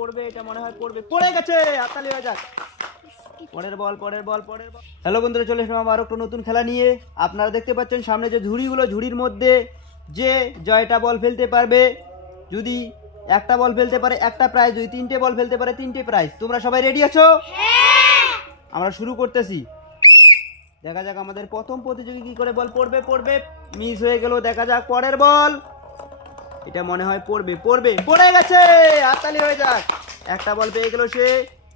পড়বে, এটা মনে হয় পড়বে, পড়ে গেছে, হাততালি হয়ে যাক। পরের বল। হ্যালো বন্ধুরা, চলে এসলাম আবার একটা নতুন খেলা নিয়ে। আপনারা দেখতে পাচ্ছেন সামনে যে ঝুড়িগুলো, ঝুড়ির মধ্যে যে জয়টা বল ফেলতে পারবে, যদি একটা বল ফেলতে পারে একটা প্রাইজ, যদি তিনটে বল ফেলতে পারে তিনটে প্রাইজ। তোমরা সবাই রেডি আছো? আমরা শুরু করতেছি। দেখা যাক আমাদের প্রথম প্রতিযোগী কি করে বল পড়বে, মিস হয়ে গেল। দেখা যাক পরের বল, এটা মনে হয় পড়বে, পড়ে গেছে, হাততালি হয়ে যাক। একটা বল পেয়ে গেল সে,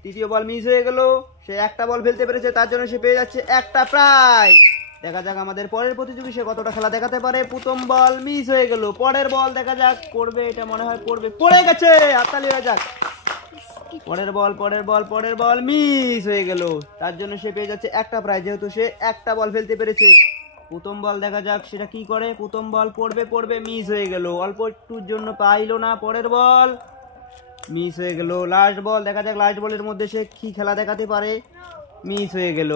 তৃতীয় বল মিস হয়ে গেল। সে একটা বল ফেলতে পেরেছে, তার জন্য সে পেয়ে যাচ্ছে একটা প্রাইজ। দেখা যাক আমাদের পরের প্রতিযোগী সে কতটা খেলা দেখাতে পারে। প্রথম বল মিস হয়ে গেল, পরের বল দেখা যাক পড়বে, এটা মনে হয় পড়বে, পড়ে গেছে, হাততালি হয়ে যাক। পরের বল মিস হয়ে গেল, তার জন্য সে পেয়ে যাচ্ছে একটা প্রাইজ, যেহেতু সে একটা বল ফেলতে পেরেছে। প্রথম বল দেখা যাক সেটা কি করে। প্রথম বল পড়বে, মিস হয়ে গেল, অল্প একটুর জন্য পাইলো না। পরের বল মিস হয়ে গেল। লাস্ট বল দেখা যাক, লাস্ট বলের মধ্যে সে কি খেলা দেখাতে পারে। মিস হয়ে গেল।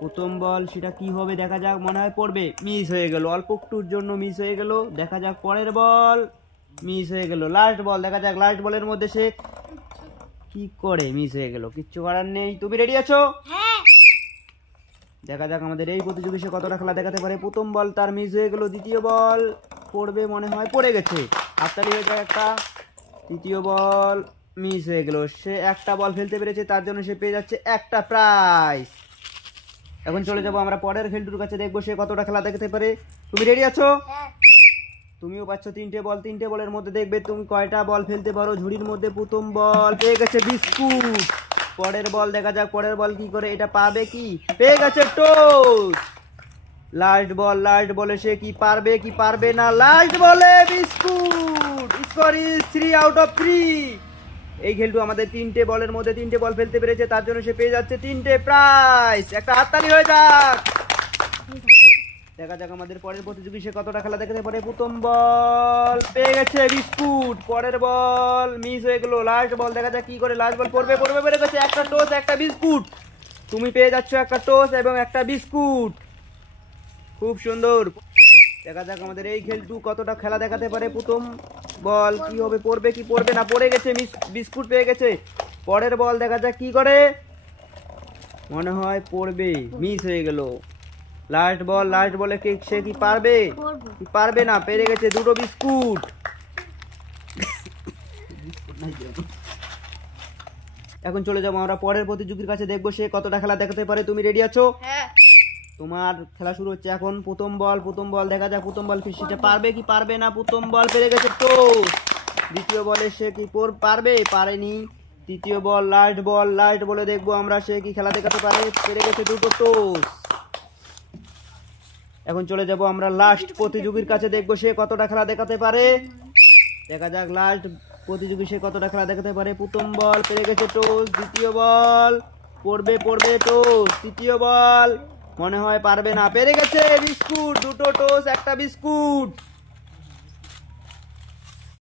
প্রথম বল সেটা কি হবে দেখা যাক, মনে হয় পড়বে, মিস হয়ে গেল, অল্প একটুর জন্য মিস হয়ে গেল। দেখা যাক পরের বল, মিস হয়ে গেল। লাস্ট বল দেখা যাক, লাস্ট বলের মধ্যে সে কি করে, মিস হয়ে গেল, কিচ্ছু করার নেই। তুমি রেডি আছো? দেখা যাক আমাদের এই প্রতিযোগী সে কতটা খেলা দেখাতে পারে। প্রথম বল তার মিস হয়ে গেল, দ্বিতীয় বল পড়বে, মনে হয় পড়ে গেছে, হাততালি হয়ে যাক একটা। তৃতীয় বল মিস হয়ে গেল, সে একটা বল ফেলতে পেরেছে, তার জন্য সে পেয়ে যাচ্ছে একটা প্রাইজ। এখন চলে যাবো আমরা পরের খেলটুর কাছে, দেখবো সে কতটা খেলা দেখাতে পারে। তুমি রেডি আছো? তুমিও পাচ্ছ তিনটে বল, তিনটে বলের মধ্যে দেখবে তুমি কয়টা বল ফেলতে পারো। ঝুড়ির মধ্যে প্রথম বল পেয়ে গেছে বিস্কুট। পরের বল দেখা যাক পরের বল কি করে, এটা পাবে কি, পেয়ে গেছে টোস্ট। লাস্ট বলে সে কি পারবে না। লাস্ট বলে biscuit. Score is 3 out of 3। এই খেলটু আমাদের তিনটে বলের মধ্যে তিনটে বল ফেলতে পেরেছে, তার জন্য সে পেয়ে যাচ্ছে তিনটে প্রাইজ। একটা হাততালি হয়ে যাক। দেখা যাক আমাদের পরের প্রতিযোগী সে কতটা খেলা দেখাতে পারে। প্রথম বল পেয়ে গেছে বিস্কুট, পরের বল মিস হয়ে গেল। লাস্ট বল দেখা যাক কি করে, লাস্ট বল পড়বে, বেড়ে গেছে, একটা টোস্ট একটা বিস্কুট। তুমি পেয়ে যাচ্ছ একটা টোস্ট এবং একটা বিস্কুট, খুব সুন্দর। দেখা যাক আমাদের এই খেলটু কতটা খেলা দেখাতে পারে। প্রথম বল কি হবে, পড়বে কি পড়বে না, পড়ে গেছে, বিস্কুট পেয়ে গেছে। পরের বল দেখা যাক কি করে, মনে হয় পড়বে, মিস হয়ে গেল। লাস্ট বলে সে কি পারবে না, পেরে গেছে দুটো বিস্কুট। এখন চলে যাবো আমরা পরের প্রতিযোগীর কাছে, দেখবো সে কতটা খেলা দেখাতে পারে। তুমি রেডি আছো? তোমার খেলা শুরু হচ্ছে এখন। প্রথম বল দেখা যাক প্রথম বল সেটা পারবে কি পারবে না। প্রথম বল পেরে গেছে টোস্ট। দ্বিতীয় বলে সে কি পারেনি। তৃতীয় বল লাস্ট বলে দেখবো আমরা সে কি খেলা দেখাতে পারে। পেরে গেছে দুটো টোস্ট। এখন চলে যাব আমরা লাস্ট প্রতিযোগীর কাছে, দেখবো সে কতটা খেলা দেখাতে পারে। দেখা যাক লাস্ট প্রতিযোগী সে কতটা খেলা দেখাতে পারে। প্রথম বল পেরে গেছে টোস্ট। দ্বিতীয় বল পড়বে টোস্ট। তৃতীয় বল মনে হয় পারবে না, পেরে গেছে বিস্কুট, দুটো টোস্ট একটা বিস্কুট।